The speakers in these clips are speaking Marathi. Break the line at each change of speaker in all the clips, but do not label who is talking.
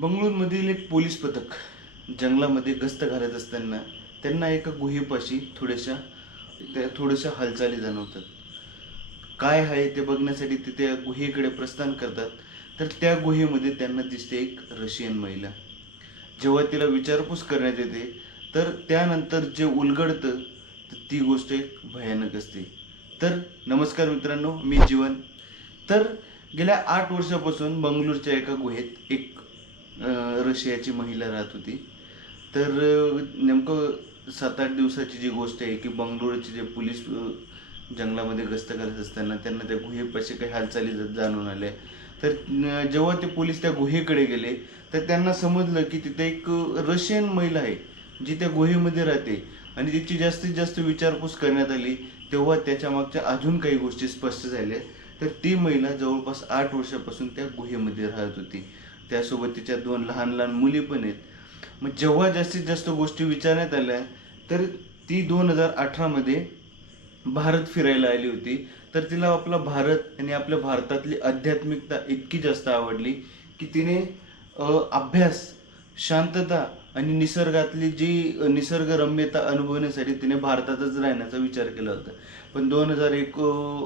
बंगळूरमधील एक पोलीस पथक जंगलामध्ये गस्त घालत असताना त्यांना एका गुहेपाशी थोड्याशा त्या थोड्याशा हालचाली जाणवतात. काय आहे ते बघण्यासाठी ते त्या गुहेकडे प्रस्थान करतात तर त्या गुहेमध्ये त्यांना दिसते एक रशियन महिला. जेव्हा तिला विचारपूस करण्यात येते तर त्यानंतर जे उलगडतं तर ती गोष्ट एक भयानक असते. तर नमस्कार मित्रांनो मी जीवन. तर गेल्या आठ वर्षापासून बंगळूरच्या एका गुहेत एक रशियाची महिला राहत होती. तर नेमकं सात आठ दिवसाची जी गोष्ट आहे की बंगळूरचे जे पोलीस जंगलामध्ये गस्त करत असताना त्यांना त्या गुहेपाशी काही हालचाली जाणून आल्या. तर जेव्हा ते पोलीस त्या गुहेकडे गेले तर त्यांना समजलं की तिथे एक रशियन महिला आहे जी त्या गुहेमध्ये राहते. आणि तिची जास्तीत जास्त विचारपूस करण्यात आली तेव्हा त्याच्या मागच्या अजून काही गोष्टी स्पष्ट झाल्या. तर ती महिला जवळपास आठ वर्षापासून त्या गुहेमध्ये राहत होती. त्यासोबत तिच्या दोन लहान लहान मुली पण आहेत. मग जेव्हा जास्तीत जास्त गोष्टी विचारण्यात आल्या तर ती दोन हजार अठरामध्ये भारत फिरायला आली होती. तर तिला आपला भारत आणि आपल्या भारतातली आध्यात्मिकता इतकी जास्त आवडली की तिने अभ्यास शांतता आणि निसर्गातली जी निसर्गरम्यता अनुभवण्यासाठी तिने भारतातच राहण्याचा विचार केला होता. पण दोन हजार एक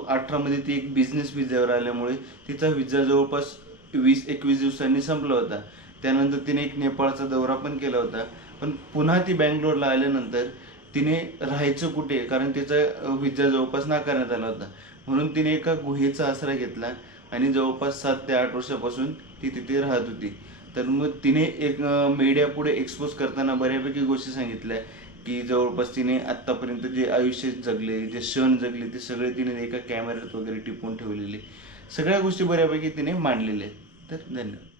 अठरामध्ये ती एक बिझनेस विजावर आल्यामुळे तिचा विजा जवळपास वीस एकवीस दिवसांनी संपला होता. त्यानंतर तिने एक नेपाळचा दौरा पण केला होता. पण पुन्हा ती बँगलोरला आल्यानंतर तिने राहायचं कुठे? कारण तिचा विजा जवळपास नाकारण्यात आला होता. म्हणून तिने एका गुहेचा आसरा घेतला आणि जवळपास सात ते आठ वर्षापासून ती तिथे राहत होती. तर मग तिने एक मीडिया पुढे एक्सपोज करताना बऱ्यापैकी गोष्टी सांगितल्या की जवळपास तिने आत्तापर्यंत जे आयुष्य जगले जे क्षण जगले ते सगळे तिने एका कॅमेऱ्यात वगैरे टिपून ठेवलेले. सगळ्या गोष्टी बऱ्यापैकी तिने मांडलेल्या आहेत. तर धन्यवाद.